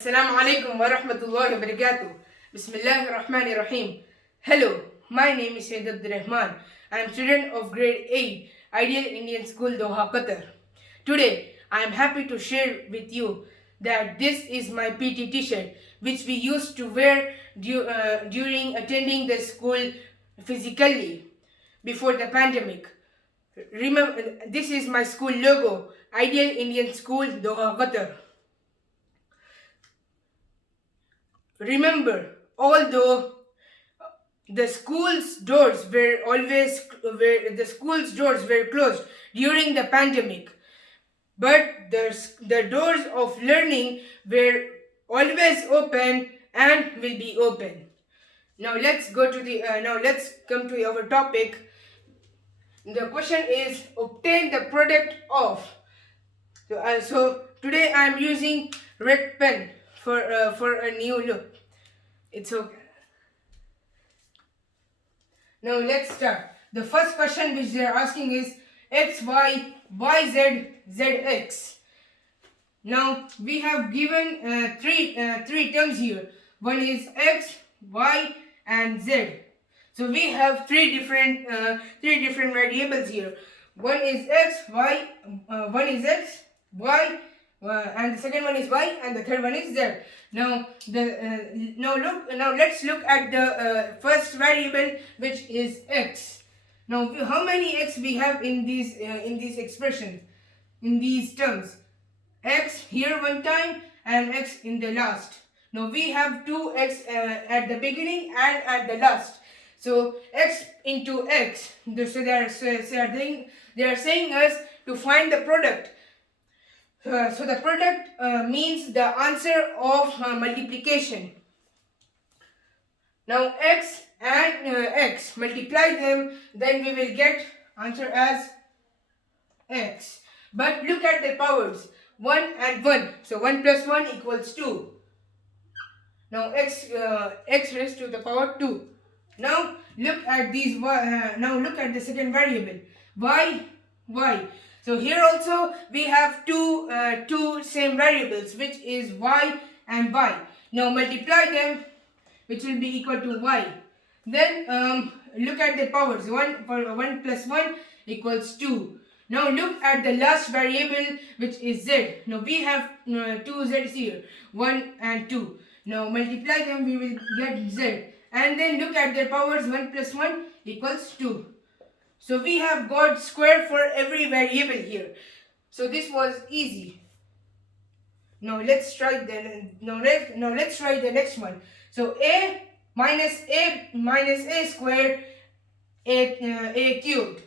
Assalamu alaikum wa rahmatullahi wa barakatuh. Bismillahir Rahmanir Rahim. Hello, my name is Syed. I am student of grade 8, Ideal Indian School, Doha, Qatar. Today, I am happy to share with you that this is my PT t-shirt which we used to wear during attending the school physically before the pandemic. Remember, this is my school logo, Ideal Indian School, Doha, Qatar. Remember, although the school's doors were closed during the pandemic, but the doors of learning were always open and will be open. Now let's come to our topic. The question is obtain the product of. So today I am using red pen for a new look. It's okay. Now let's start. The first question which they are asking is x, y, y, z, z, x. Now we have given three terms here. One is x, y, and z. So we have three different variables here. One is x, y, and the second one is y, and the third one is z. Now let's look at the first variable, which is x. Now how many x we have in this expression, in these terms? X here one time and x in the last. Now we have 2x at the beginning and at the last. So x into x. So they are saying us to find the product. So the product means the answer of multiplication. Now x and x, multiply them, then we will get answer as x. But look at the powers, 1 and 1. So 1 plus 1 equals 2. Now x raised to the power 2. Now look at these. Now look at the second variable, y. So here also we have two same variables, which is y and y. Now multiply them, which will be equal to y. Then look at the powers. 1 plus 1 equals 2. Now look at the last variable, which is z. Now we have two z's here, 1 and 2. Now multiply them, we will get z. And then look at their powers. 1 plus 1 equals 2. So we have got square for every variable here. So this was easy. Now let's try the next one. So a minus a squared a cubed.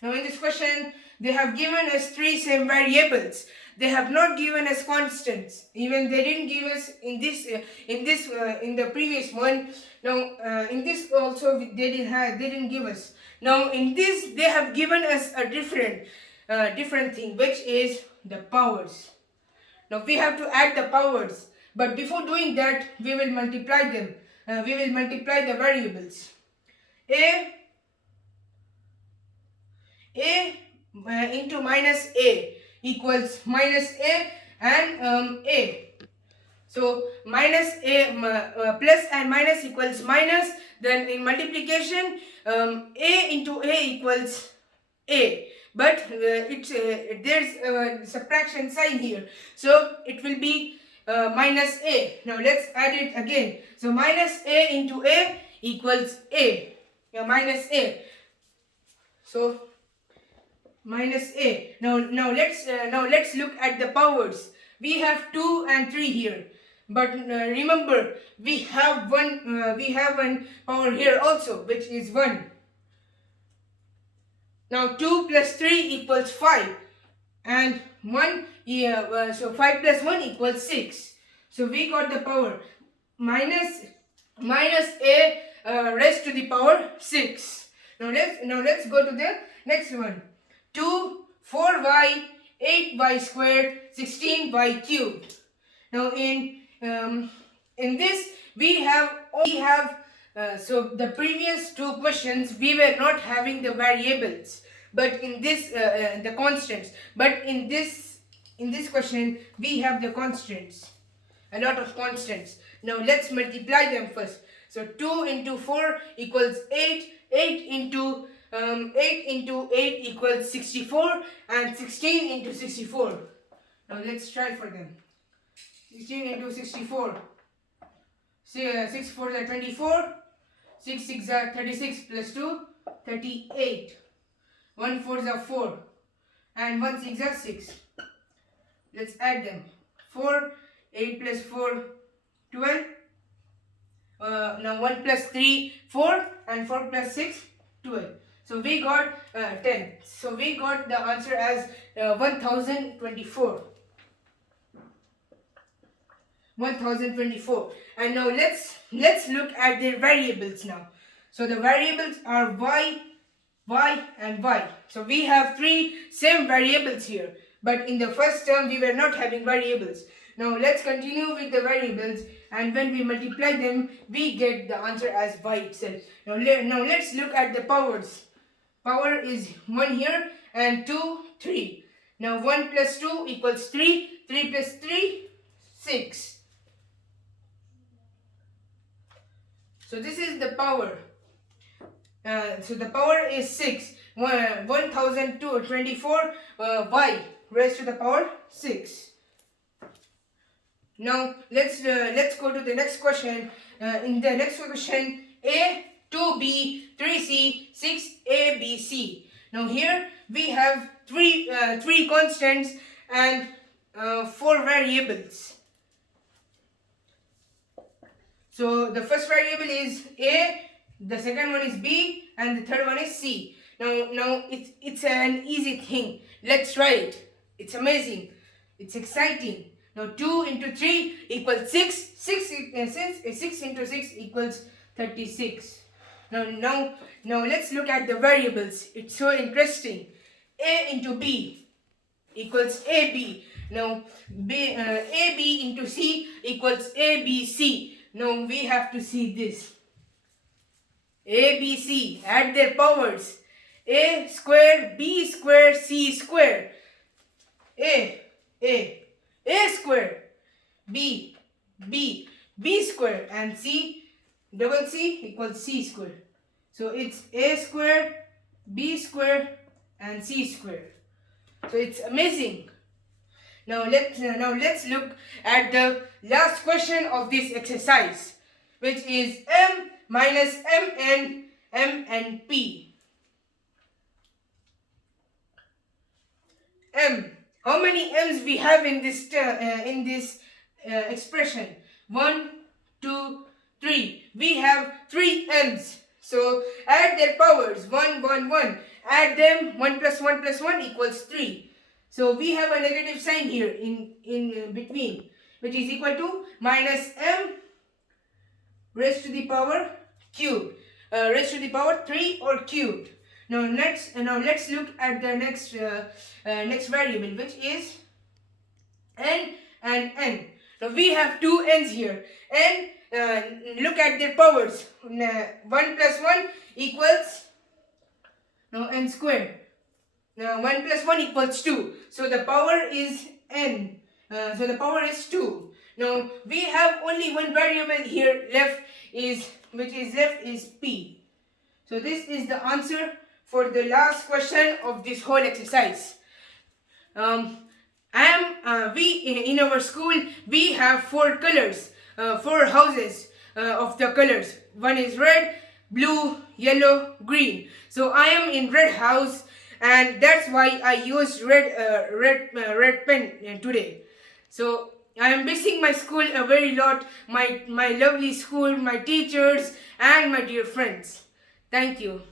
Now in this question they have given us three same variables. They have not given us constants. Even they didn't give us in the previous one. Now in this also they didn't give us. Now in this they have given us a different thing, which is the powers. Now we have to add the powers, but before doing that we will multiply them. We will multiply the variables. A into minus a equals minus a and a. So minus a plus and minus equals minus. Then in multiplication, a into a equals a. But there's a subtraction sign here, so it will be minus a. Now let's add it again. So minus a into a equals a. Minus a. So minus a. Now let's look at the powers. We have 2 and 3 here, but remember we have one power here also, which is 1. Now 2 plus 3 equals 5, and 1 so 5 plus 1 equals 6. So we got the power minus a raised to the power 6. Now let's go to the next one. 2, 4y, 8y squared, 16y cubed. Now in this we have so the previous two questions we were not having the variables, but in this the constants. But in this in this question we have the constants, a lot of constants. Now let's multiply them first. So 2 into 4 equals 8, 8 into 8 equals 64, and 16 into 64. Now let's try for them. 16 into 64. 6 4s are 24, 6 6 are 36 plus 2, 38. 1 4s are 4, and 1 6 are 6. Let's add them. 4, 8 plus 4, 12. Now 1 plus 3, 4, and 4 plus 6, 12. So we got 10. So we got the answer as 1024. 1024. And now let's look at their variables now. So the variables are y, and y. So we have three same variables here, but in the first term we were not having variables. Now let's continue with the variables, and when we multiply them we get the answer as y itself. Now let's look at the powers. Power is 1 here and 2, 3. Now 1 plus 2 equals 3, 3 plus 3, 6. So this is the power. So the power is 6. 1024 y raised to the power 6. Now let's go to the next question. In the next question, a, 2b, 3c, 6a, b, c. Now here we have three constants and 4 variables. So the first variable is a, the second one is b, and the third one is c. Now it's an easy thing. Let's try it. It's amazing. It's exciting. Now 2 into 3 equals 6. 6 into 6 equals 36. Now let's look at the variables. It's so interesting. A into b equals ab. Now ab into c equals abc. Now we have to see this. A, B, C, add their powers. A square, B square, C square. A square, B square, and C, double C equals C square. So it's A square, B square, and C square. So it's amazing. Now let's look at the last question of this exercise, which is m minus m and p. M. How many m's we have in this expression? 1, 2, 3. We have 3 m's. So add their powers. 1, 1, 1. Add them. 1 plus 1 plus 1 equals 3. So we have a negative sign here in between, which is equal to minus m raised to the power cubed, raised to the power 3 or cubed. Now let's look at the next variable, which is n and n. Now we have 2 n's here. N, look at their powers. 1 plus 1 equals n squared. Now 1 plus 1 equals 2. So the power is n. So the power is 2. Now we have only one variable here left, which is p. So this is the answer for the last question of this whole exercise. In our school we have 4 colors, 4 houses of the colors. One is red, blue, yellow, green. So I am in red house, and that's why I used red pen today. So I am missing my school a very lot, my lovely school, my teachers, and my dear friends. Thank you.